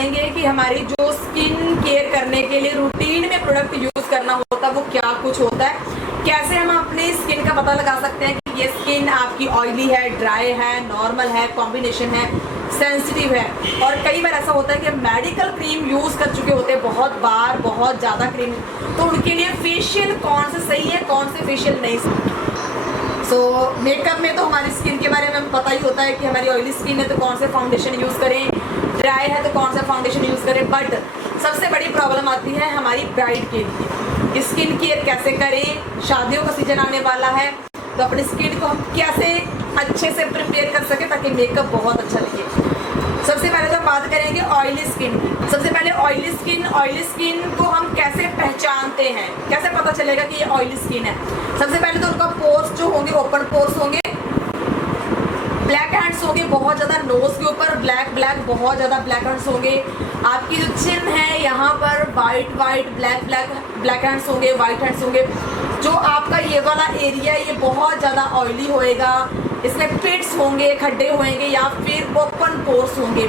बताएंगे कि हमारी जो स्किन केयर करने के लिए रूटीन में प्रोडक्ट यूज करना होता है वो क्या कुछ होता है, कैसे हम अपनी स्किन का पता लगा सकते हैं कि ये स्किन आपकी ऑयली है, ड्राई है, नॉर्मल है, कॉम्बिनेशन है, सेंसिटिव है। और कई बार ऐसा होता है कि मेडिकल क्रीम यूज कर चुके होते हैं बहुत बार, बहुत ज़्यादा क्रीम, तो उनके लिए फेशियल कौन से सही है, कौन से फेशियल नहीं। मेकअप में तो हमारी स्किन के बारे में हमें पता ही होता है कि हमारी ऑयली स्किन है तो कौन से फाउंडेशन यूज़ करें, ड्राई है तो कौन सा फाउंडेशन यूज़ करें। बट सबसे बड़ी प्रॉब्लम आती है हमारी ब्राइड के लिए, स्किन केयर कैसे करें। शादियों का सीजन आने वाला है तो अपनी स्किन को हम कैसे अच्छे से प्रिपेयर कर सकें ताकि मेकअप बहुत अच्छा लगे। सबसे पहले तो हम बात करेंगे ऑयली स्किन की। सबसे पहले ऑयली स्किन को हम कैसे पहचानते हैं, कैसे पता चलेगा कि ये ऑयली स्किन है। सबसे पहले तो उनका पोर्स जो होंगे ओपन पोर्स होंगे, ब्लैक हैंड्स होंगे बहुत ज़्यादा, नोज के ऊपर ब्लैक बहुत ज़्यादा ब्लैक हैंड्स होंगे। आपकी जो चिन है यहाँ पर वाइट ब्लैक हैंड्स होंगे, वाइट हैंड्स होंगे। जो आपका ये वाला एरिया है ये बहुत ज़्यादा ऑयली होएगा, इसमें पिट्स होंगे, खड्डे होंगे, या फिर ओपन पोर्स होंगे,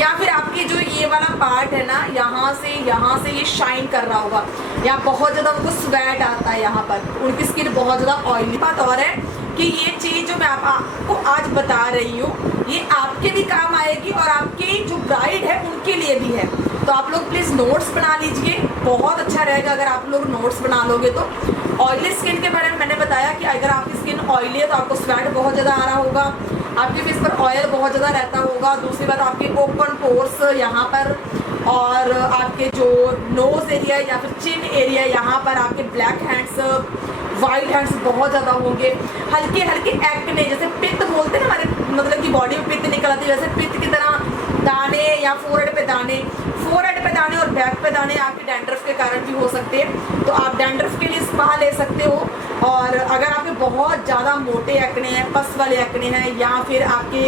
या फिर आपकी जो ये वाला पार्ट है ना यहाँ से ये शाइन कर रहा होगा, या बहुत ज़्यादा उनको स्वेट आता है यहाँ पर, उनकी स्किन बहुत ज़्यादा ऑयली। बात और है कि ये चीज़ जो मैं आपको आज बता रही हूँ ये आपके भी काम आएगी और आपकी जो ब्राइड है उनके लिए भी है। तो आप लोग प्लीज़ नोट्स बना लीजिए, बहुत अच्छा रहेगा अगर आप लोग नोट्स बना लोगे तो। ऑयली स्किन के बारे में मैंने बताया कि अगर आपकी स्किन ऑयली है तो आपको स्वेट बहुत ज़्यादा आ रहा होगा, आपके फेस पर ऑयल बहुत ज़्यादा रहता होगा। दूसरी बात आपके ओपन पोर्स यहाँ पर, और आपके जो नोज एरिया या फिर चिन एरिया यहाँ पर आपके ब्लैक हैंड्स, वाइट हैंड्स बहुत ज़्यादा होंगे। हल्के एक्ने, जैसे पित्त बोलते हैं ना हमारे, मतलब कि बॉडी में पित्त निकल आती है, वैसे पित्त की तरह दाने, या फोरहेड पे दाने और बैक पे दाने आपके डैंड्रफ के कारण भी हो सकते हैं। तो आप डैंड्रफ के लिए स्पा ले सकते हो। और अगर आपके बहुत ज़्यादा मोटे एक्ने हैं, पस वाले एक्ने हैं, या फिर आपके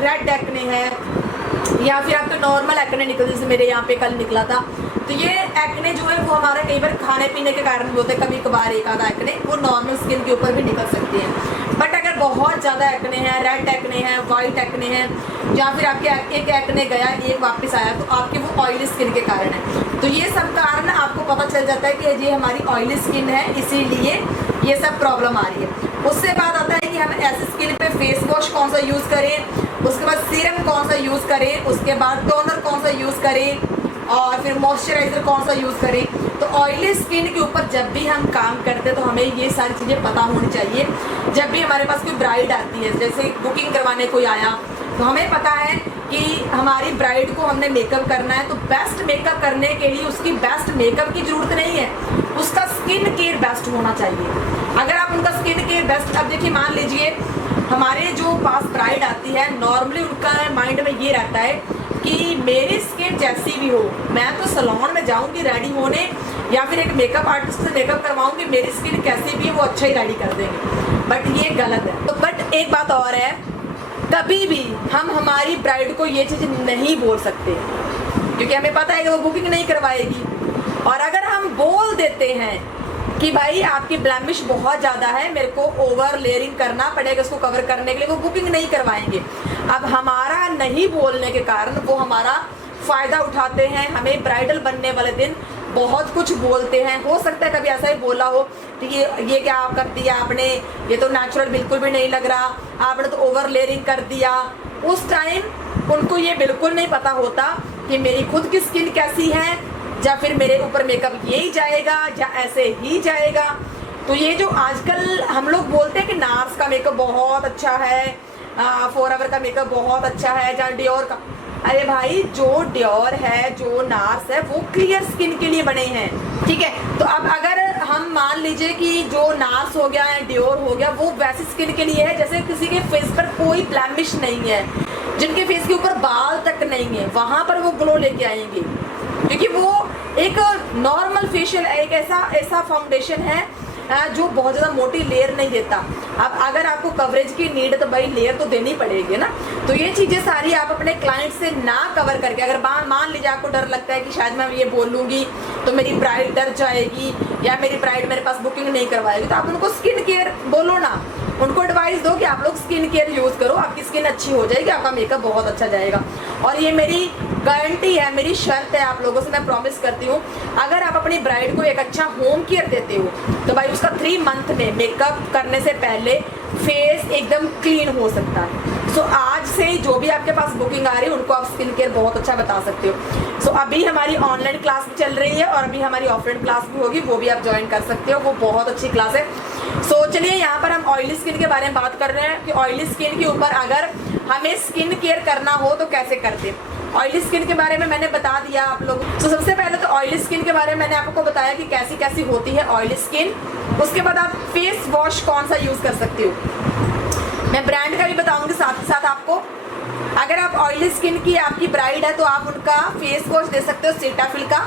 रेड एक्ने हैं, या फिर आपके नॉर्मल एक्ने निकल, जैसे मेरे यहाँ पे कल निकला था, तो ये एक्ने जो है वो हमारा कई बार खाने पीने के कारण भी होते हैं। कभी कभार एक आधा एक्ने वो नॉर्मल स्किन के ऊपर भी निकल सकती है। बट अगर बहुत ज़्यादा एक्ने हैं, रेड एक्ने हैं, वाइट एक्ने हैं, या फिर आपके एक एक्ने गया एक वापस आया, तो आपके वो ऑयली स्किन के कारण है। तो ये सब कारण आपको पता चल जाता है कि ये हमारी ऑयली स्किन है, इसीलिए ये सब प्रॉब्लम आ रही है। उससे बाद आता है कि हम ऐसी स्किन पे फेस वॉश कौन सा यूज़ करें, उसके बाद सीरम कौन सा यूज़ करें, उसके बाद टोनर कौन सा यूज़ करें, और फिर मॉइस्चराइज़र कौन सा यूज़ करें। तो ऑयली स्किन के ऊपर जब भी हम काम करते हैं तो हमें ये सारी चीज़ें पता होनी चाहिए। जब भी हमारे पास कोई ब्राइड आती है, जैसे बुकिंग करवाने कोई आया, तो हमें पता है कि हमारी ब्राइड को हमने मेकअप करना है, तो बेस्ट मेकअप करने के लिए उसकी बेस्ट मेकअप की ज़रूरत नहीं है, उसका स्किन केयर बेस्ट होना चाहिए। अगर आप उनका स्किन केयर बेस्ट, अब देखिए मान लीजिए हमारे जो पास ब्राइड आती है, नॉर्मली उनका माइंड में ये रहता है कि मेरी स्किन जैसी भी हो, मैं तो सैलून में जाऊंगी रेडी होने, या फिर एक मेकअप आर्टिस्ट से मेकअप करवाऊंगी, मेरी स्किन कैसी भी है वो अच्छा ही रेडी कर देंगे। बट ये गलत है। तो बट एक बात और है, कभी भी हम हमारी ब्राइड को ये चीज़ नहीं बोल सकते, क्योंकि हमें पता है कि वो बुकिंग नहीं करवाएगी। और अगर हम बोल देते हैं कि भाई आपकी ब्लैमिश बहुत ज़्यादा है, मेरे को ओवर लेयरिंग करना पड़ेगा उसको कवर करने के लिए, वो बुकिंग नहीं करवाएंगे। अब हमारा नहीं बोलने के कारण वो हमारा फ़ायदा उठाते हैं, हमें ब्राइडल बनने वाले दिन बहुत कुछ बोलते हैं। हो सकता है कभी ऐसा ही बोला हो कि ये क्या कर दिया आपने, ये तो नेचुरल बिल्कुल भी नहीं लग रहा, आपने तो ओवर लेयरिंग कर दिया। उस टाइम उनको ये बिल्कुल नहीं पता होता कि मेरी खुद की स्किन कैसी है, या फिर मेरे ऊपर मेकअप यही जाएगा या ऐसे ही जाएगा। तो ये जो आजकल हम लोग बोलते हैं कि नार्स का मेकअप बहुत अच्छा है, फॉरएवर का मेकअप बहुत अच्छा है, या डियोर का, अरे भाई जो डियोर है, जो नार्स है, वो क्लियर स्किन के लिए बने हैं, ठीक है। तो अब अगर हम मान लीजिए कि जो नार्स हो गया या डियोर हो गया, वो वैसी स्किन के लिए है जैसे किसी के फेस पर कोई ब्लैमिश नहीं है, जिनके फेस के ऊपर बाल तक नहीं है, वहाँ पर वो ग्लो लेके आएंगे, क्योंकि वो एक नॉर्मल फेशियल, एक ऐसा फाउंडेशन है जो बहुत ज़्यादा मोटी लेयर नहीं देता। अब अगर आपको कवरेज की नीड है तो भाई लेयर तो देनी पड़ेगी ना। तो ये चीज़ें सारी आप अपने क्लाइंट से ना कवर करके, अगर मान लीजिए आपको डर लगता है कि शायद मैं ये बोलूँगी तो मेरी ब्राइड डर जाएगी या मेरी ब्राइड मेरे पास बुकिंग नहीं करवाएगी, तो आप उनको स्किन केयर बोलो ना, उनको एडवाइस दो कि आप लोग स्किन केयर यूज़ करो, आपकी स्किन अच्छी हो जाएगी, आपका मेकअप बहुत अच्छा जाएगा। और ये मेरी गारंटी है, मेरी शर्त है आप लोगों से, मैं प्रॉमिस करती हूँ, अगर आप अपनी ब्राइड को एक अच्छा होम केयर देते हो तो भाई उसका 3 मंथ में मेकअप करने से पहले फेस एकदम क्लीन हो सकता है। सो आज से जो भी आपके पास बुकिंग आ रही है उनको आप स्किन केयर बहुत अच्छा बता सकते हो। सो अभी हमारी ऑनलाइन क्लास भी चल रही है और अभी हमारी ऑफलाइन क्लास भी होगी, वो भी आप ज्वाइन कर सकते हो, वो बहुत अच्छी क्लास है। सो चलिए यहाँ पर हम ऑयली स्किन के बारे में बात कर रहे हैं कि ऑयली स्किन के ऊपर अगर हमें स्किन केयर करना हो तो कैसे करते हैं। ऑयली स्किन के बारे में मैंने बता दिया आप लोग। तो सबसे पहले तो ऑयली स्किन के बारे में मैंने आपको बताया कि कैसी कैसी होती है ऑयली स्किन। उसके बाद आप फेस वॉश कौन सा यूज़ कर सकते हो, मैं ब्रांड का भी बताऊंगी साथ ही साथ आपको। अगर आप ऑयली स्किन की आपकी ब्राइड है तो आप उनका फेस वॉश दे सकते हो सीटाफिल का।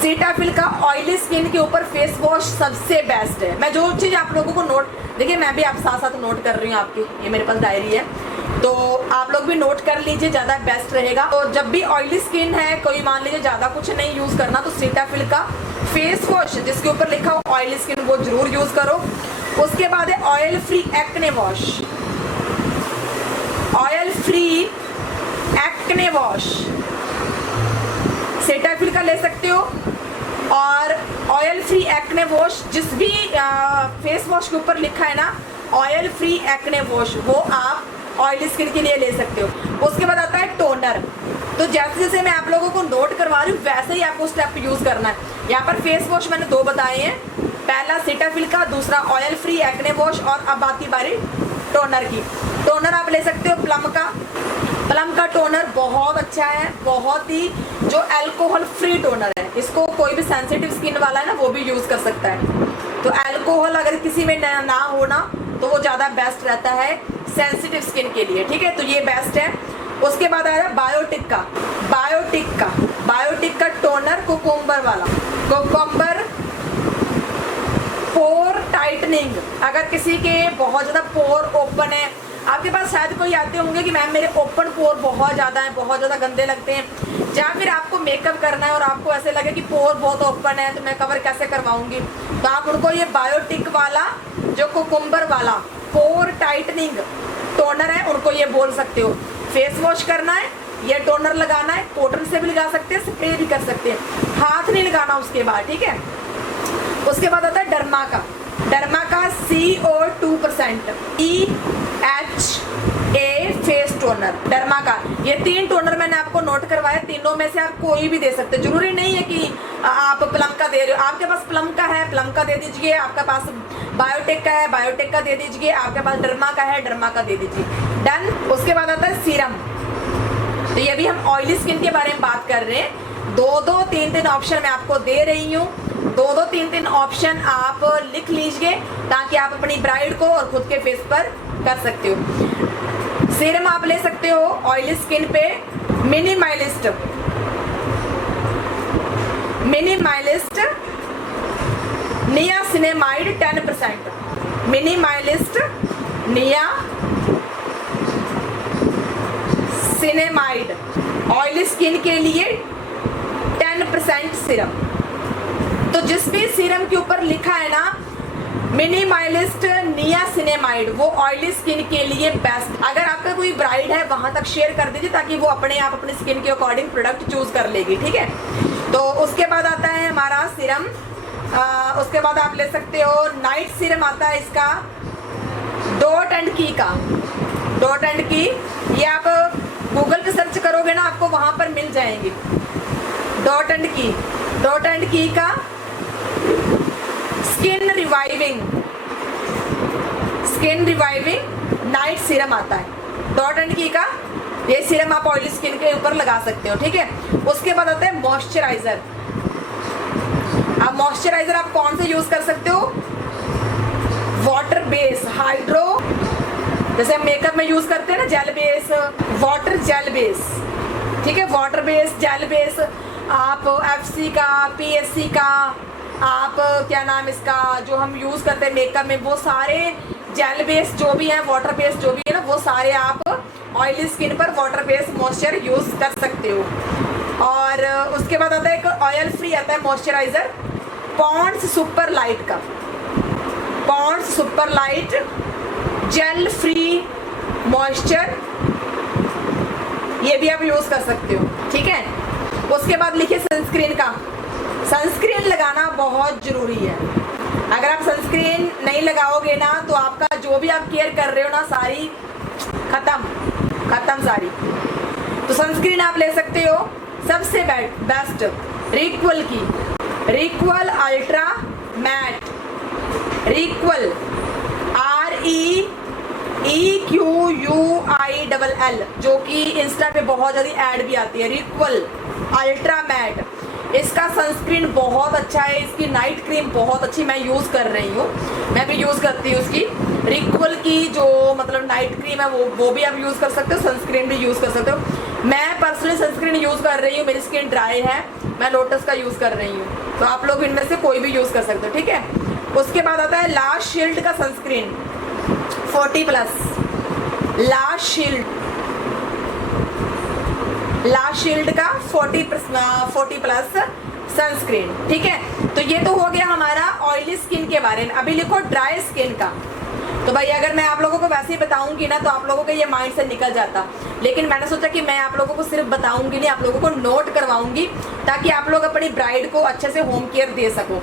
सीटाफिल का ऑयली स्किन के ऊपर फेस वॉश सबसे बेस्ट है। मैं जो चीज़ आप लोगों को नोट, देखिए मैं भी आप साथ साथ नोट कर रही हूँ आपकी, ये मेरे पास डायरी है, तो आप लोग भी नोट कर लीजिए, ज़्यादा बेस्ट रहेगा। तो जब भी ऑयली स्किन है, कोई मान लीजिए ज़्यादा कुछ नहीं यूज़ करना, तो सीटाफिल का फेस वॉश जिसके ऊपर लिखा हो ऑयली स्किन वो जरूर यूज़ करो। उसके बाद है oil free acne wash, oil free acne wash Cetaphil का ले सकते हो। और ऑयल फ्री एक्ने वॉश जिस भी फेस वॉश के ऊपर लिखा है ना ऑयल फ्री एक्ने वॉश, वो आप ऑयली स्किन के लिए ले सकते हो। उसके बाद आता है टोनर। तो जैसे जैसे मैं आप लोगों को नोट करवा रही हूँ वैसे ही आपको स्टेप यूज़ करना है। यहाँ पर फेस वॉश मैंने 2 बताए हैं, पहला सीटाफिल का, दूसरा ऑयल फ्री एक्ने वॉश, और अब आती बारी टोनर की। टोनर आप ले सकते हो प्लम का। प्लम का टोनर बहुत अच्छा है, बहुत ही जो अल्कोहल फ्री टोनर है, इसको कोई भी सेंसिटिव स्किन वाला है ना वो भी यूज़ कर सकता है। तो अल्कोहल अगर किसी में ना हो ना तो वो ज़्यादा बेस्ट रहता है सेंसिटिव स्किन के लिए, ठीक है, तो ये बेस्ट है। उसके बाद आया बायोटिक का, बायोटिक का टोनर कोकोम्बर वाला, कोकोम्बर पोर टाइटनिंग। अगर किसी के बहुत ज़्यादा पोर ओपन है, आपके पास शायद कोई आते होंगे कि मैम मेरे ओपन पोर बहुत ज़्यादा हैं, बहुत ज़्यादा गंदे लगते हैं, या फिर आपको मेकअप करना है और आपको ऐसे लगे कि पोर बहुत ओपन है तो मैं कवर कैसे करवाऊंगी, तो आप उनको ये बायोटिक वाला जो कोकुम्बर वाला पोर टाइटनिंग टोनर है उनको ये बोल सकते हो। फेस वॉश करना है, ये टोनर लगाना है, कॉटन से भी लगा सकते हैं, स्प्रे भी कर सकते हैं, हाथ नहीं लगाना उसके बाद, ठीक है। उसके बाद आता है डर्मा का, डर्मा का CO2% EHA face toner, derma का। ये 3 टोनर मैंने आपको नोट करवाया, तीनों में से आप कोई भी दे सकते हैं, जरूरी नहीं है कि आप प्लम का दे रहे हो। आपके पास प्लम का है प्लम का दे दीजिए, आपके पास बायोटेक का है बायोटेक का दे दीजिए, आपके पास डर्मा का है डर्मा का दे दीजिए, डन। उसके बाद आता है सीरम। तो ये भी हम ऑयली स्किन के बारे में बात कर रहे हैं। 2-2, 3-3 ऑप्शन मैं आपको दे रही हूँ, 2-2, 3-3 ऑप्शन आप लिख लीजिए ताकि आप अपनी ब्राइड को और खुद के फेस पर कर सकते हो। सीरम आप ले सकते हो ऑयली स्किन पे मिनिमाइलिस्ट, नियासिनेमाइड 10%, मिनिमाइलिस्ट नियासिनेमाइड ऑयली स्किन के लिए 10% सीरम। तो जिस भी सीरम के ऊपर लिखा है ना मिनिमाइलिस्ट नियासिनेमाइड, वो ऑयली स्किन के लिए बेस्ट। अगर आपका कोई ब्राइड है वहां तक शेयर कर दीजिए ताकि वो अपने आप अपनी स्किन के अकॉर्डिंग प्रोडक्ट चूज कर लेगी, ठीक है। तो उसके बाद आता है हमारा सीरम, उसके बाद आप ले सकते हो नाइट सीरम आता है इसका डॉट एंड की का, डॉट एंड की, ये आप गूगल पे सर्च करोगे ना आपको वहां पर मिल जाएंगे। डॉट एंड की, डॉट एंड की का स्किन रिवाइविंग नाइट सीरम आता है, डॉट एंड की का। ये सीरम आप ऑयली स्किन के ऊपर लगा सकते हो, ठीक है। उसके बाद आता है मॉइस्चराइजर। अब मॉइस्चराइजर आप कौन से यूज कर सकते हो, वाटर बेस, हाइड्रो, जैसे हम मेकअप में यूज करते हैं ना gel base, water gel base, ठीक है, वाटर बेस जेल बेस। आप FC का, PSC का, आप क्या नाम इसका जो हम यूज करते हैं मेकअप में, वो सारे जेल बेस जो भी है, वाटर बेस जो भी है ना, वो सारे आप ऑयली स्किन पर वाटर बेस मॉइस्चर यूज कर सकते हो। और उसके बाद आता है एक ऑयल फ्री आता है मॉइस्चराइजर पॉन्ड्स सुपर लाइट का, Pond's super light gel free moisture ये भी आप यूज कर सकते हो, ठीक है। उसके बाद लिखिए सनस्क्रीन का। सनस्क्रीन लगाना बहुत जरूरी है। अगर आप सनस्क्रीन नहीं लगाओगे ना तो आपका जो भी आप केयर कर रहे हो ना सारी खत्म सारी। तो सनस्क्रीन आप ले सकते हो सबसे बेस्ट रिक्वल की, रिक्वल अल्ट्रा मैट, रिक्वल REEQUILL, जो कि इंस्टा पे बहुत ज़्यादा ऐड भी आती है। रिक्वल अल्ट्रा मैट, इसका सनस्क्रीन बहुत अच्छा है। इसकी नाइट क्रीम बहुत अच्छी मैं यूज़ कर रही हूँ, मैं भी यूज़ करती हूँ उसकी। रिक्वल की जो मतलब नाइट क्रीम है वो भी आप यूज़ कर सकते हो, सनस्क्रीन भी यूज़ कर सकते हो। मैं पर्सनली सनस्क्रीन यूज़ कर रही हूँ, मेरी स्किन ड्राई है, मैं लोटस का यूज़ कर रही हूँ। तो आप लोग इनमें से कोई भी यूज़ कर सकते हो, ठीक है। उसके बाद आता है लास्ट शील्ड का सनस्क्रीन 40+, लास्ट शील्ड का 40+ सनस्क्रीन, ठीक है। तो ये तो हो गया हमारा ऑयली स्किन के बारे में। अभी लिखो ड्राई स्किन का। तो भाई अगर मैं आप लोगों को वैसे ही बताऊंगी ना तो आप लोगों का ये माइंड से निकल जाता, लेकिन मैंने सोचा कि मैं आप लोगों को सिर्फ बताऊंगी नहीं, आप लोगों को नोट करवाऊंगी ताकि आप लोग अपनी ब्राइड को अच्छे से होम केयर दे सको।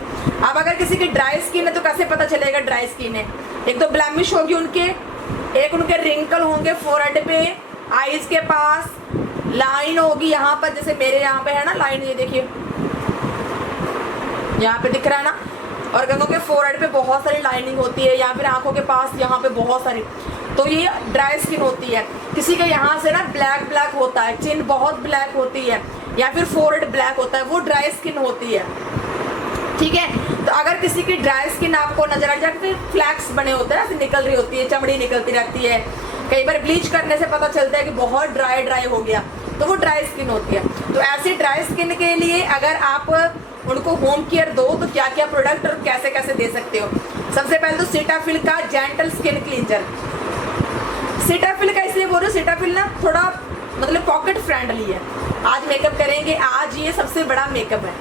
अब अगर किसी की ड्राई स्किन है तो कैसे पता चलेगा ड्राई स्किन है? एक तो ब्लैमिश होगी उनके, एक उनके रिंकल होंगे फोरहेड पे, आईज के पास लाइन होगी यहाँ पर, जैसे मेरे यहाँ पे है ना लाइन, ये देखिए यहाँ पे दिख रहा है ना। और गंगों के फोरहेड पे बहुत सारी लाइनिंग होती है, या फिर आंखों के पास यहाँ पे बहुत सारी, तो ये ड्राई स्किन होती है। किसी के यहाँ से ना ब्लैक होता है, चिन बहुत ब्लैक होती है, या फिर फोरहेड ब्लैक होता है, वो ड्राई स्किन होती है, ठीक है। तो अगर किसी की ड्राई स्किन आपको नजर आ जाए, फिर फ्लैक्स बने होते हैं, ऐसे निकल रही होती है, चमड़ी निकलती रहती है, कई बार ब्लीच करने से पता चलता है कि बहुत ड्राई हो गया, तो वो ड्राई स्किन होती है। तो ऐसी ड्राई स्किन के लिए अगर आप उनको होम केयर दो तो क्या क्या प्रोडक्ट और कैसे कैसे दे सकते हो। सबसे पहले तो सीटाफिल का जेंटल स्किन क्लींजर। सीटाफिल का इसलिए बोल रही हूँ, सीटाफिल ना थोड़ा मतलब पॉकेट फ्रेंडली है। आज मेकअप करेंगे, आज ये सबसे बड़ा मेकअप है।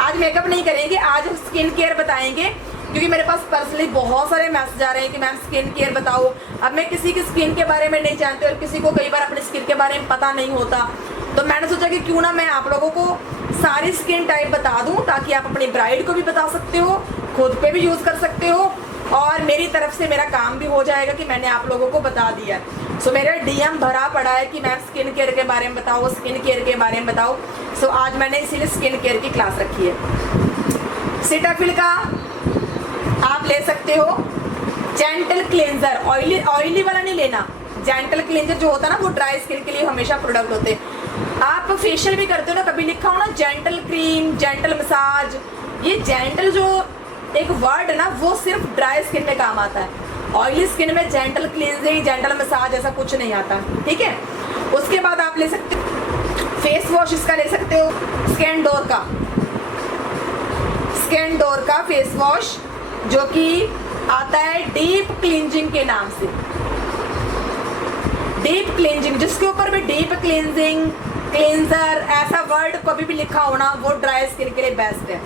आज मेकअप नहीं करेंगे, आज स्किन केयर बताएंगे, क्योंकि मेरे पास पर्सनली बहुत सारे मैसेज आ रहे हैं कि मैम स्किन केयर बताओ। अब मैं किसी की स्किन के बारे में नहीं जानती और किसी को कई बार अपनी स्किन के बारे में पता नहीं होता, तो मैंने सोचा कि क्यों ना मैं आप लोगों को सारी स्किन टाइप बता दूं, ताकि आप अपनी ब्राइड को भी बता सकते हो, खुद पे भी यूज़ कर सकते हो, और मेरी तरफ से मेरा काम भी हो जाएगा कि मैंने आप लोगों को बता दिया। सो मेरा DM भरा पड़ा है कि मैम स्किन केयर के बारे में बताओ, स्किन केयर के बारे में बताओ। सो आज मैंने इसीलिए स्किन केयर की क्लास रखी है। सीटाफिल का आप ले सकते हो जेंटल क्लींजर, ऑयली वाला नहीं लेना। जेंटल क्लींजर जो होता है ना वो ड्राई स्किन के लिए हमेशा प्रोडक्ट होते हैं। आप फेशियल भी करते हो ना, कभी लिखा हो ना जेंटल क्रीम, जेंटल मसाज, ये जेंटल जो एक वर्ड है ना वो सिर्फ ड्राई स्किन में काम आता है। ऑयली स्किन में जेंटल क्लींजिंग, जेंटल मसाज ऐसा कुछ नहीं आता, ठीक है। उसके बाद आप ले सकते हो फेस वॉश, इसका ले सकते हो स्कैनडोर का फेस वॉश, जो कि आता है डीप क्लींजिंग के नाम से। डीप क्लींजिंग, जिसके ऊपर भी डीप क्लींजिंग, क्लींजर ऐसा वर्ड कभी भी लिखा हो ना, वो ड्राई स्किन के लिए बेस्ट है।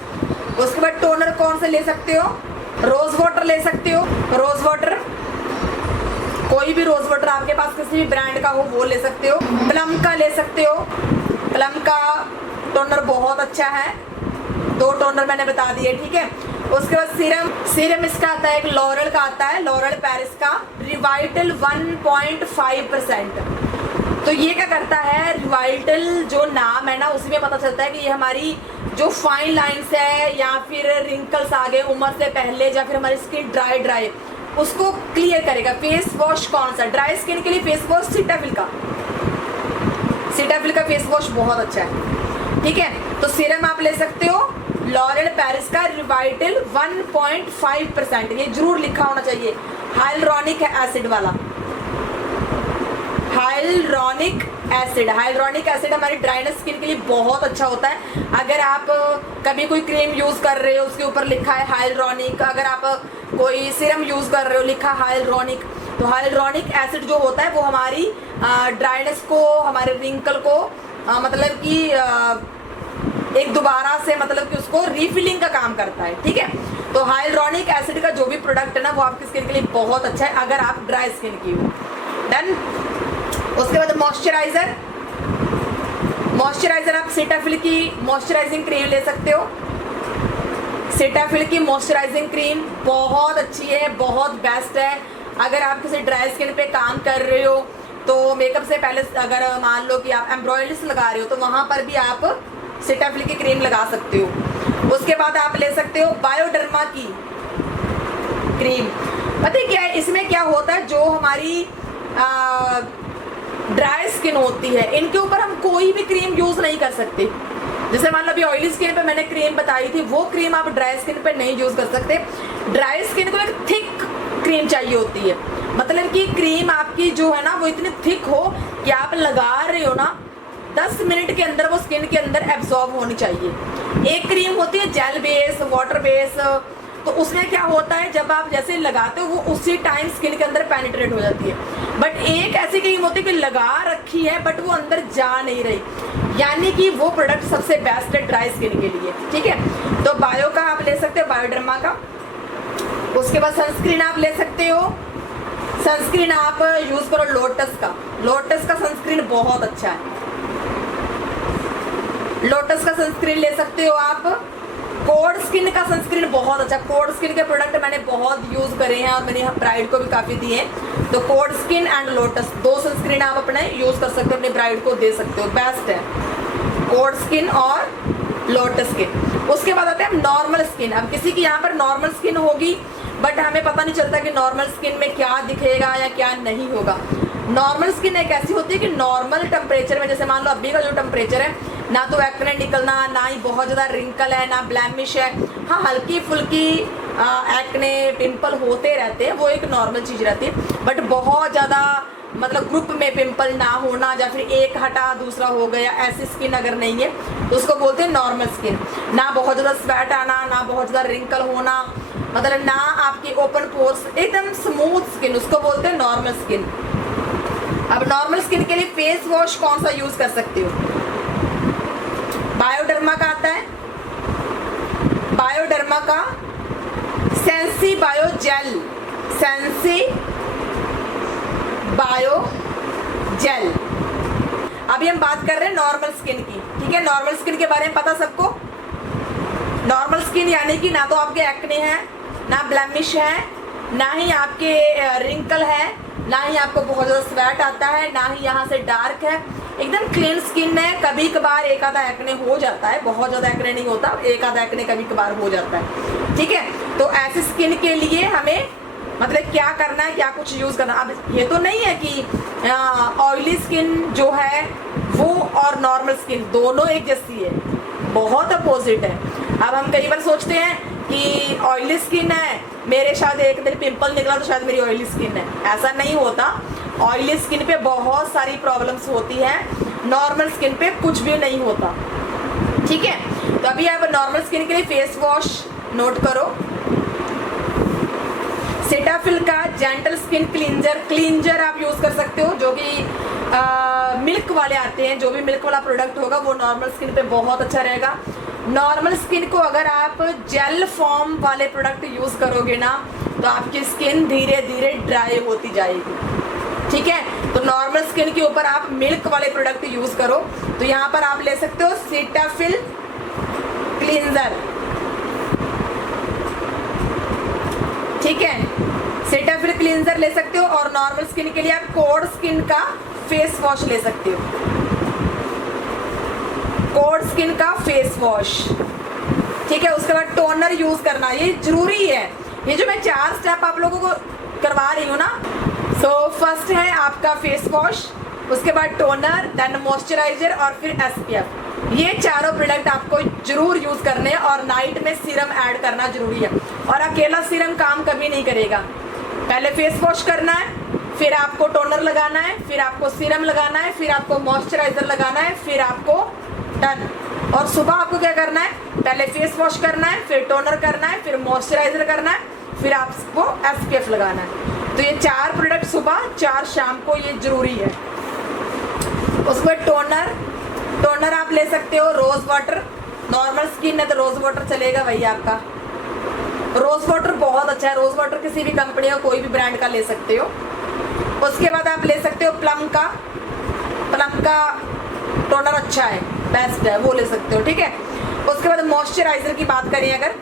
उसके बाद टोनर कौन से ले सकते हो? रोज वाटर ले सकते हो। रोज वाटर, कोई भी रोज वाटर आपके पास किसी भी ब्रांड का हो वो ले सकते हो। प्लम का ले सकते हो, प्लम का टोनर बहुत अच्छा है। 2 टोनर मैंने बता दिए, ठीक है। उसके बाद सीरम इसका आता है, एक लॉरल का आता है, लॉरल पेरिस का रिवाइटल 1.5%। तो ये क्या करता है, रिवाइटल जो नाम है ना उसी में पता चलता है कि ये हमारी जो फाइन लाइंस है, या फिर रिंकल्स आ गए उम्र से पहले, या फिर हमारी स्किन ड्राई उसको क्लियर करेगा। फेस वॉश कौन सा? ड्राई स्किन के लिए फेस वॉश सीटाफिल का फेस वॉश बहुत अच्छा है, ठीक है। तो सीरम आप ले सकते हो लॉरेल पेरिस का रिवाइटल 1.5%, ये जरूर लिखा होना चाहिए, हाइलुरोनिक एसिड वाला। हाइलुरोनिक एसिड हमारी ड्राइनेस स्किन के लिए बहुत अच्छा होता है। अगर आप कभी कोई क्रीम यूज़ कर रहे हो उसके ऊपर लिखा है हाइलुरोनिक, अगर आप कोई सीरम यूज़ कर रहे हो लिखा हाइलुरोनिक, तो हाइलुरोनिक एसिड जो होता है वो हमारी ड्राइनेस को, हमारे रिंकल को मतलब कि एक दोबारा से मतलब कि उसको रिफिलिंग का काम करता है, ठीक है। तो हाइलुरोनिक एसिड का जो भी प्रोडक्ट है ना वो आपकी स्किन के लिए बहुत अच्छा है अगर आप ड्राई स्किन की हो। डन। उसके बाद मॉइस्चराइजर मॉइस्चराइजर आप सेटाफिल की मॉइस्चराइजिंग क्रीम ले सकते हो। सेटाफिल की मॉइस्चराइजिंग क्रीम बहुत अच्छी है, बहुत बेस्ट है। अगर आप किसी ड्राई स्किन पे काम कर रहे हो तो मेकअप से पहले अगर मान लो कि आप एम्ब्रॉयडरीज लगा रहे हो तो वहाँ पर भी आप सेटाफिल की क्रीम लगा सकते हो। उसके बाद आप ले सकते हो बायोडर्मा की क्रीम। पता है क्या है इसमें क्या होता है, जो हमारी ड्राई स्किन होती है इनके ऊपर हम कोई भी क्रीम यूज़ नहीं कर सकते। जैसे मान लो अभी ऑयली स्किन पे मैंने क्रीम बताई थी, वो क्रीम आप ड्राई स्किन पे नहीं यूज़ कर सकते। ड्राई स्किन को एक थिक क्रीम चाहिए होती है, मतलब कि क्रीम आपकी जो है ना वो इतनी थिक हो कि आप लगा रहे हो ना 10 मिनट के अंदर वो स्किन के अंदर एब्जॉर्ब होनी चाहिए। एक क्रीम होती है जेल बेस, वाटर बेस, तो उसमें क्या होता है जब आप जैसे लगाते हो वो उसी टाइम स्किन के अंदर पेनिट्रेट हो जाती है। बट एक ऐसी क्रीम होती है कि लगा रखी है बट वो अंदर जा नहीं रही, यानी कि वो प्रोडक्ट सबसे बेस्ट है ड्राई स्किन के लिए। ठीक है, तो बायो का आप ले सकते हो, बायोडर्मा का। उसके बाद सनस्क्रीन आप ले सकते हो। सनस्क्रीन आप यूज करो लोटस का। लोटस का सनस्क्रीन बहुत अच्छा है, लोटस का सनस्क्रीन ले सकते हो आप। कोड स्किन का सनस्क्रीन बहुत अच्छा, कोड स्किन के प्रोडक्ट मैंने बहुत यूज करे हैं और मैंने ब्राइड को भी काफी दिए हैं। तो कोड स्किन एंड लोटस दो सनस्क्रीन आप अपने यूज कर सकते हो, अपने ब्राइड को दे सकते हो, बेस्ट है कोड स्किन और लोटस स्किन। उसके बाद आते हैं नॉर्मल स्किन। अब किसी की यहाँ पर नॉर्मल स्किन होगी बट हमें पता नहीं चलता कि नॉर्मल स्किन में क्या दिखेगा या क्या नहीं होगा। नॉर्मल स्किन एक ऐसी होती है कि नॉर्मल टेम्परेचर में, जैसे मान लो अभी का जो टेम्परेचर है, ना तो एक्ने निकलना, ना ही बहुत ज़्यादा रिंकल है, ना ब्लैमिश है। हाँ, हल्की फुल्की एक्ने पिंपल होते रहते हैं, वो एक नॉर्मल चीज़ रहती है। बट बहुत ज़्यादा मतलब ग्रुप में पिंपल ना होना या फिर एक हटा दूसरा हो गया, ऐसी स्किन अगर नहीं है तो उसको बोलते हैं नॉर्मल स्किन। ना बहुत ज़्यादा स्वेट आना, ना बहुत ज़्यादा रिंकल होना, मतलब ना आपकी ओपन पोर्स, एकदम स्मूथ स्किन, उसको बोलते हैं नॉर्मल स्किन। अब नॉर्मल स्किन के लिए फेस वॉश कौन सा यूज़ कर सकते हो? बायोडर्मा का आता है, बायोडर्मा का Sensibio gel, Sensibio gel. अभी हम बात कर रहे हैं नॉर्मल स्किन की। ठीक है, नॉर्मल स्किन के बारे में पता सबको। नॉर्मल स्किन यानी कि ना तो आपके एक्ने हैं, ना ब्लेमिश है, ना ही आपके रिंकल है, ना ही आपको बहुत ज़्यादा स्वेट आता है, ना ही यहाँ से डार्क है, एकदम क्लीन स्किन है। कभी कभार एक आधा एक्ने हो जाता है, बहुत ज़्यादा एक्ने नहीं होता, एक आधा एक्ने कभी कभार हो जाता है। ठीक है, तो ऐसी स्किन के लिए हमें मतलब क्या करना है, क्या कुछ यूज़ करना। अब ये तो नहीं है कि ऑयली स्किन जो है वो और नॉर्मल स्किन दोनों एक जैसी है, बहुत अपोजिट है। अब हम कई बार सोचते हैं कि ऑयली स्किन है, मेरे शायद एक दिन पिंपल निकला तो शायद मेरी ऑयली स्किन है, ऐसा नहीं होता। ऑयली स्किन पे बहुत सारी प्रॉब्लम्स होती है, नॉर्मल स्किन पे कुछ भी नहीं होता। ठीक है, तो अभी आप नॉर्मल स्किन के लिए फेस वॉश नोट करो। सेटाफिल का जेंटल स्किन क्लींजर आप यूज़ कर सकते हो, जो कि मिल्क वाले आते हैं। जो भी मिल्क वाला प्रोडक्ट होगा वो नॉर्मल स्किन पे बहुत अच्छा रहेगा। नॉर्मल स्किन को अगर आप जेल फॉर्म वाले प्रोडक्ट यूज़ करोगे ना तो आपकी स्किन धीरे धीरे ड्राई होती जाएगी। ठीक है, तो नॉर्मल स्किन के ऊपर आप मिल्क वाले प्रोडक्ट यूज़ करो। तो यहाँ पर आप ले सकते हो सेटाफिल क्लींजर। ठीक है, सेटाफिल क्लींजर ले सकते हो। और नॉर्मल स्किन के लिए आप कोड स्किन का फेस वॉश ले सकते हो, कोड स्किन का फेस वॉश। ठीक है, उसके बाद टोनर यूज करना, ये जरूरी है। ये जो मैं 4 स्टेप आप लोगों को करवा रही हूँ ना, सो फर्स्ट है आपका फेस वॉश, उसके बाद टोनर, देन मॉइस्चराइजर और फिर SPF। ये चारों प्रोडक्ट आपको जरूर यूज करने हैं और नाइट में सीरम ऐड करना जरूरी है। और अकेला सीरम काम कभी नहीं करेगा। पहले फेस वॉश करना है, फिर आपको टोनर लगाना है, फिर आपको सीरम लगाना है, फिर आपको मॉइस्चराइजर लगाना है, फिर आपको डन। और सुबह आपको क्या करना है, पहले फेस वॉश करना है, फिर टोनर करना है, फिर मॉइस्चराइजर करना है, फिर आपको SPF लगाना है। तो ये 4 प्रोडक्ट सुबह, 4 शाम को, ये जरूरी है। उसके बाद टोनर आप ले सकते हो रोज वाटर। नॉर्मल स्किन है तो रोज वाटर चलेगा वही आपका। रोज वाटर बहुत अच्छा है, रोज वाटर किसी भी कंपनी का कोई भी ब्रांड का ले सकते हो। उसके बाद आप ले सकते हो प्लम का टोनर अच्छा है। बेस्ट है, वो ले सकते हो, ठीक है। उसके बाद मॉइस्चराइजर की बात करें अगर,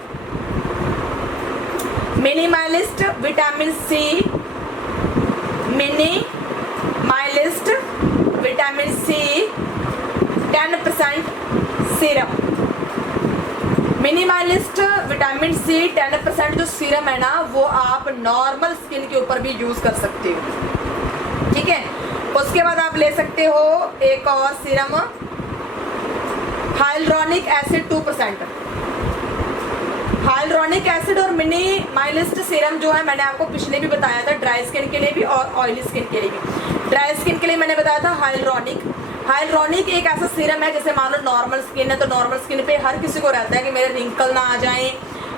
Minimalist vitamin C, Minimalist vitamin C 10% serum, Minimalist vitamin C 10% जो सीरम है ना, वो आप नॉर्मल स्किन के ऊपर भी यूज कर सकते हो, ठीक है। उसके बाद आप ले सकते हो एक और serum, hyaluronic acid 2%। Hyaluronic acid और मिनिमलिस्ट सीरम जो है, मैंने आपको पिछले भी बताया था, ड्राई स्किन के लिए भी और ऑयली स्किन के लिए भी। ड्राई स्किन के लिए मैंने बताया था हाइलुरोनिक एक ऐसा सीरम है, जैसे मान लो नॉर्मल स्किन है तो नॉर्मल स्किन पे हर किसी को रहता है कि मेरे रिंकल ना आ जाएं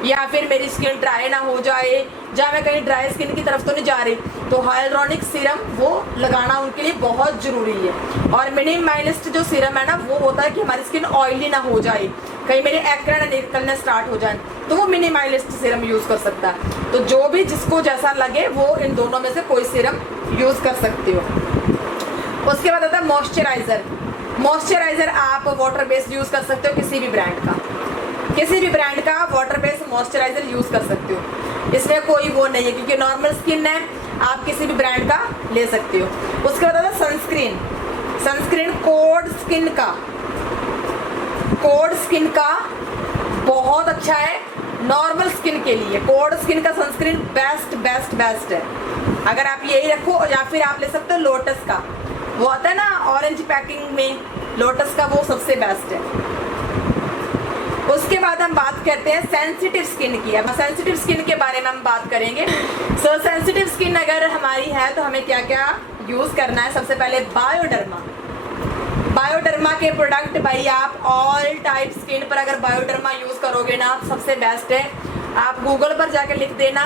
या फिर मेरी स्किन ड्राई ना हो जाए, जहाँ मैं कहीं ड्राई स्किन की तरफ तो नहीं जा रही, तो हाइलुरोनिक सीरम वो लगाना उनके लिए बहुत ज़रूरी है। और मिनिमलिस्ट जो सीरम है ना, वो होता है कि हमारी स्किन ऑयली ना हो जाए, कहीं मेरे एक्ने ना निकलने स्टार्ट हो जाए, तो वो मिनिमलिस्ट सीरम यूज़ कर सकता है। तो जो भी जिसको जैसा लगे वो इन दोनों में से कोई सीरम यूज़ कर सकते हो। उसके बाद आता है मॉइस्चराइज़र। मॉइस्चराइज़र आप वाटर बेस्ड यूज़ कर सकते हो, किसी भी ब्रांड का वाटर बेस्ड मॉइस्चराइज़र यूज़ कर सकते हो, इसमें कोई वो नहीं है, क्योंकि नॉर्मल स्किन है, आप किसी भी ब्रांड का ले सकते हो। उसके बाद आता है सनस्क्रीन कोड स्किन का बहुत अच्छा है नॉर्मल स्किन के लिए। कोड स्किन का सनस्क्रीन बेस्ट है। अगर आप यही रखो, या फिर आप ले सकते हो लोटस का, वो आता है ना ऑरेंज पैकिंग में, लोटस का वो सबसे बेस्ट है। उसके बाद हम बात करते हैं सेंसिटिव स्किन की। अब सेंसिटिव स्किन के बारे में हम बात करेंगे। सो सेंसिटिव स्किन अगर हमारी है तो हमें क्या क्या यूज़ करना है। सबसे पहले बायोडर्मा के प्रोडक्ट, भाई आप ऑल टाइप स्किन पर अगर बायोडर्मा यूज़ करोगे ना, सबसे बेस्ट है। आप गूगल पर जाकर लिख देना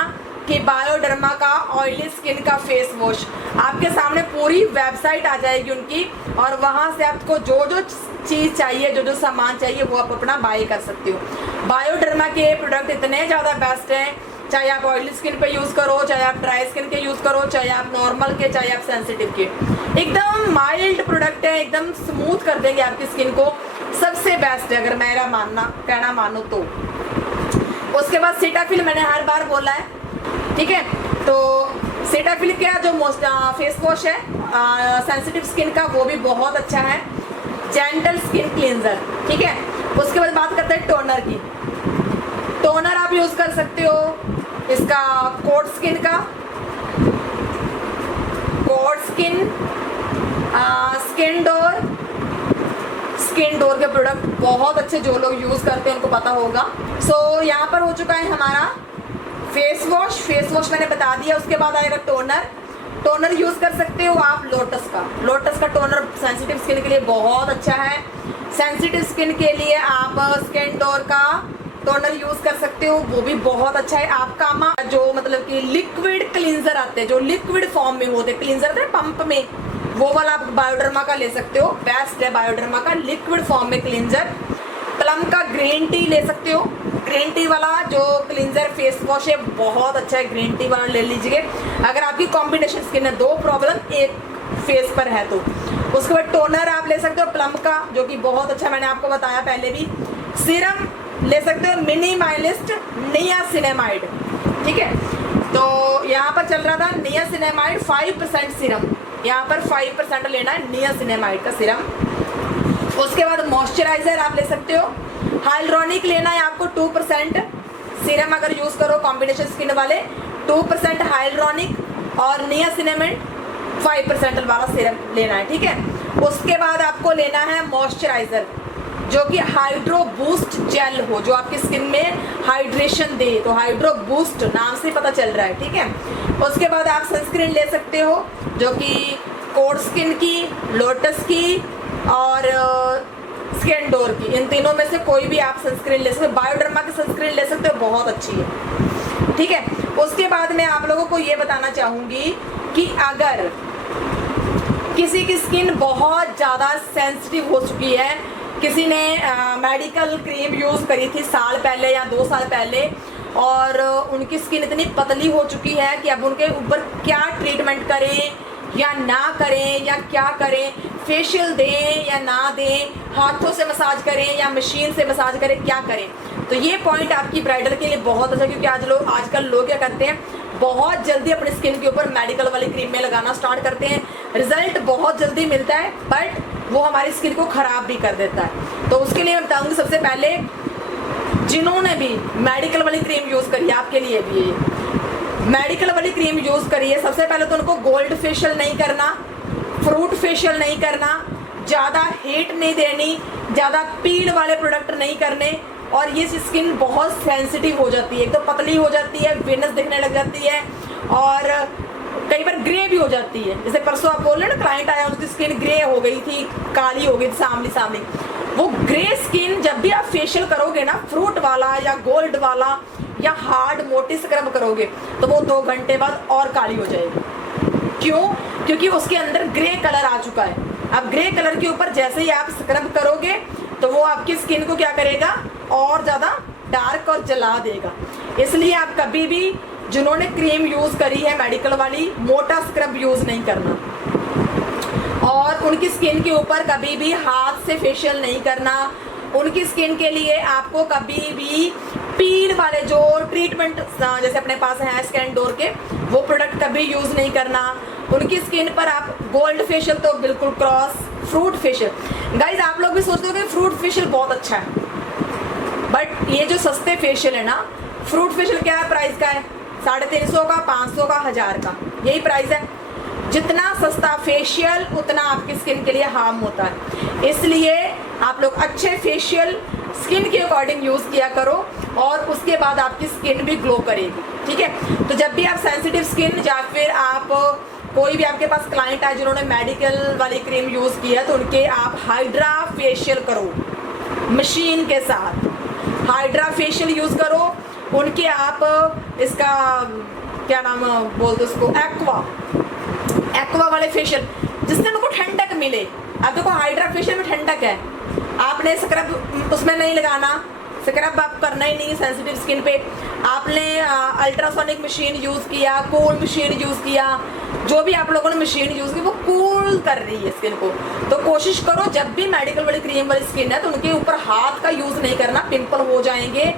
कि बायोडर्मा का ऑयली स्किन का फेस वॉश, आपके सामने पूरी वेबसाइट आ जाएगी उनकी, और वहाँ से आपको जो जो चीज़ चाहिए, जो जो सामान चाहिए, वो आप अपना बाय कर सकते हो। बायोडर्मा के प्रोडक्ट इतने ज़्यादा बेस्ट हैं, चाहे आप ऑयली स्किन पे यूज़ करो, चाहे आप ड्राई स्किन के यूज़ करो, चाहे आप नॉर्मल के, चाहे आप सेंसिटिव के, एकदम माइल्ड प्रोडक्ट है, एकदम स्मूथ कर देंगे आपकी स्किन को, सबसे बेस्ट है अगर मेरा कहना मानो तो। उसके बाद सीटाफिल मैंने हर बार बोला है, ठीक है। तो सीटाफिल का जो फेस वॉश है सेंसिटिव स्किन का, वो भी बहुत अच्छा है, जेंटल स्किन क्लींजर, ठीक है। उसके बाद बात करते हैं टोनर की। टोनर आप यूज़ कर सकते हो इसका कोड स्किन का, स्किन डोर के प्रोडक्ट बहुत अच्छे, जो लोग यूज़ करते हैं उनको पता होगा। सो यहाँ पर हो चुका है हमारा फेस वॉश मैंने बता दिया। उसके बाद आएगा टोनर यूज़ कर सकते हो आप लोटस का टोनर सेंसिटिव स्किन के लिए बहुत अच्छा है। सेंसिटिव स्किन के लिए आप स्किन डोर का टोनर यूज़ कर सकते हो, वो भी बहुत अच्छा है। आपका जो मतलब कि लिक्विड क्लींजर आते हैं, जो लिक्विड फॉर्म में होते हैं, क्लींजर आते हैं पंप में, वो वाला आप बायोडर्मा का ले सकते हो, बेस्ट है बायोडर्मा का लिक्विड फॉर्म में क्लींजर। प्लम का ग्रीन टी ले सकते हो, ग्रीन टी वाला जो क्लींजर फेस वॉश है बहुत अच्छा है, ग्रीन टी वाला ले लीजिए अगर आपकी कॉम्बिनेशन स्किन है, 2 प्रॉब्लम एक फेस पर है तो। उसके बाद टोनर आप ले सकते हो प्लम का, जो कि बहुत अच्छा, मैंने आपको बताया पहले भी। सीरम ले सकते हो मिनिमलिस्ट नियासिनामाइड, ठीक है। तो यहाँ पर चल रहा था नियासिनामाइड 5% सीरम, यहाँ पर 5% लेना है नियासिनामाइड का सीरम। उसके बाद मॉइस्चराइज़र आप ले सकते हो, हाइलुरोनिक लेना है आपको 2% सीरम अगर यूज़ करो कॉम्बिनेशन स्किन वाले, 2% हाइलुरोनिक और नियासिनामाइड 5% वाला सीरम लेना है, ठीक है। उसके बाद आपको लेना है मॉइस्चराइज़र जो कि हाइड्रो बूस्ट जेल हो, जो आपकी स्किन में हाइड्रेशन दे, तो हाइड्रो बूस्ट नाम से पता चल रहा है, ठीक है। उसके बाद आप सनस्क्रीन ले सकते हो जो कि कोड स्किन की, लोटस की और स्किन डोर की, इन तीनों में से कोई भी आप सनस्क्रीन ले सकते हो। बायोडर्मा की सनस्क्रीन ले सकते हो, बहुत अच्छी है, ठीक है। उसके बाद मैं आप लोगों को ये बताना चाहूँगी कि अगर किसी की स्किन बहुत ज़्यादा सेंसिटिव हो चुकी है, किसी ने मेडिकल क्रीम यूज़ करी थी साल पहले या 2 साल पहले, और उनकी स्किन इतनी पतली हो चुकी है कि अब उनके ऊपर क्या ट्रीटमेंट करें या ना करें या क्या करें, फेशियल दें या ना दें, हाथों से मसाज करें या मशीन से मसाज करें, क्या करें। तो ये पॉइंट आपकी ब्राइडल के लिए बहुत अच्छा, क्योंकि आजकल लोग क्या करते हैं, बहुत जल्दी अपनी स्किन के ऊपर मेडिकल वाली क्रीम में लगाना स्टार्ट करते हैं। रिजल्ट बहुत जल्दी मिलता है बट वो हमारी स्किन को ख़राब भी कर देता है। तो उसके लिए मैं बताऊँगी, सबसे पहले जिन्होंने भी मेडिकल वाली क्रीम यूज़ करी है, आपके लिए भी ये मेडिकल वाली क्रीम यूज़ करी है, सबसे पहले तो उनको गोल्ड फेशियल नहीं करना, फ्रूट फेशियल नहीं करना, ज़्यादा हीट नहीं देनी, ज़्यादा पील वाले प्रोडक्ट नहीं करने। और ये स्किन बहुत सेंसिटिव हो जाती है, एक तो पतली हो जाती है, वेनस दिखने लग जाती है और कई बार ग्रे भी हो जाती है। जैसे परसों आप बोल रहे हैं ना, क्लाइंट आया उसकी स्किन ग्रे हो गई थी, काली हो गई थी, सामली सामली। वो ग्रे स्किन जब भी आप फेशियल करोगे ना, फ्रूट वाला या गोल्ड वाला या हार्ड मोटी स्क्रब करोगे, तो वो 2 घंटे बाद और काली हो जाएगी। क्यों? क्योंकि उसके अंदर ग्रे कलर आ चुका है। अब ग्रे कलर के ऊपर जैसे ही आप स्क्रब करोगे तो वो आपकी स्किन को क्या करेगा, और ज़्यादा डार्क और जला देगा। इसलिए आप कभी भी जिन्होंने क्रीम यूज़ करी है मेडिकल वाली, मोटा स्क्रब यूज़ नहीं करना और उनकी स्किन के ऊपर कभी भी हाथ से फेशियल नहीं करना। उनकी स्किन के लिए आपको कभी भी पील वाले जो ट्रीटमेंट जैसे अपने पास है स्कैनडोर के, वो प्रोडक्ट कभी यूज़ नहीं करना। उनकी स्किन पर आप गोल्ड फेशियल तो बिल्कुल क्रॉस, फ्रूट फेशियल। गाइज आप लोग भी सोचते हो कि फ्रूट फेशियल बहुत अच्छा है, बट ये जो सस्ते फेशियल है ना, फ्रूट फेशियल क्या है, प्राइस का है 350 का, 500 का, 1000 का, यही प्राइस है। जितना सस्ता फेशियल उतना आपकी स्किन के लिए हार्म होता है। इसलिए आप लोग अच्छे फेशियल स्किन के अकॉर्डिंग यूज़ किया करो और उसके बाद आपकी स्किन भी ग्लो करेगी, ठीक है। तो जब भी आप सेंसिटिव स्किन या फिर आप कोई भी आपके पास क्लाइंट आए जिन्होंने मेडिकल वाली क्रीम यूज़ की है, तो उनके आप हाइड्रा फेशियल करो मशीन के साथ, हाइड्रा फेशियल यूज़ करो। उनके आप इसका क्या नाम बोलते उसको, एक्वा वाले फेशियल, जिससे उनको ठंडक मिले। अब देखो हाइड्रा फेशियल में ठंडक है, आपने स्क्रब उसमें नहीं लगाना, स्क्रब आप करना ही नहीं सेंसिटिव स्किन पे। आपने अल्ट्रासोनिक मशीन यूज़ किया, कूल मशीन यूज़ किया, जो भी आप लोगों ने मशीन यूज़ की वो कूल कर रही है स्किन को। तो कोशिश करो जब भी मेडिकल वाली क्रीम वाली स्किन है तो उनके ऊपर हाथ का यूज़ नहीं करना, पिंपल हो जाएंगे,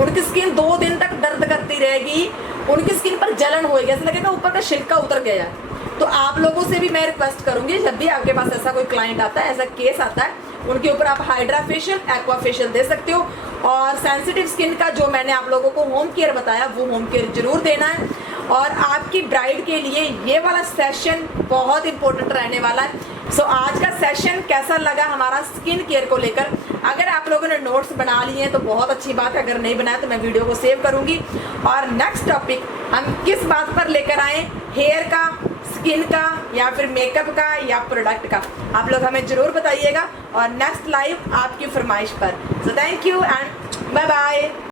उनकी स्किन 2 दिन तक दर्द करती रहेगी, उनकी स्किन पर जलन होएगी, ऐसा लगेगा ऊपर का छिलका उतर गया है। तो आप लोगों से भी मैं रिक्वेस्ट करूंगी, जब भी आपके पास ऐसा कोई क्लाइंट आता है, ऐसा केस आता है, उनके ऊपर आप हाइड्रा फेशियल, एक्वा फेशियल दे सकते हो। और सेंसिटिव स्किन का जो मैंने आप लोगों को होम केयर बताया वो होम केयर जरूर देना है। और आपकी ब्राइड के लिए ये वाला सेशन बहुत इंपॉर्टेंट रहने वाला है। सो आज का सेशन कैसा लगा हमारा स्किन केयर को लेकर, अगर आप लोगों ने नोट्स बना लिए हैं तो बहुत अच्छी बात है, अगर नहीं बनाया तो मैं वीडियो को सेव करूंगी। और नेक्स्ट टॉपिक हम किस बात पर लेकर आए, हेयर का, स्किन का या फिर मेकअप का या प्रोडक्ट का, आप लोग हमें जरूर बताइएगा। और नेक्स्ट लाइव आपकी फरमाइश पर। So thank you and bye bye.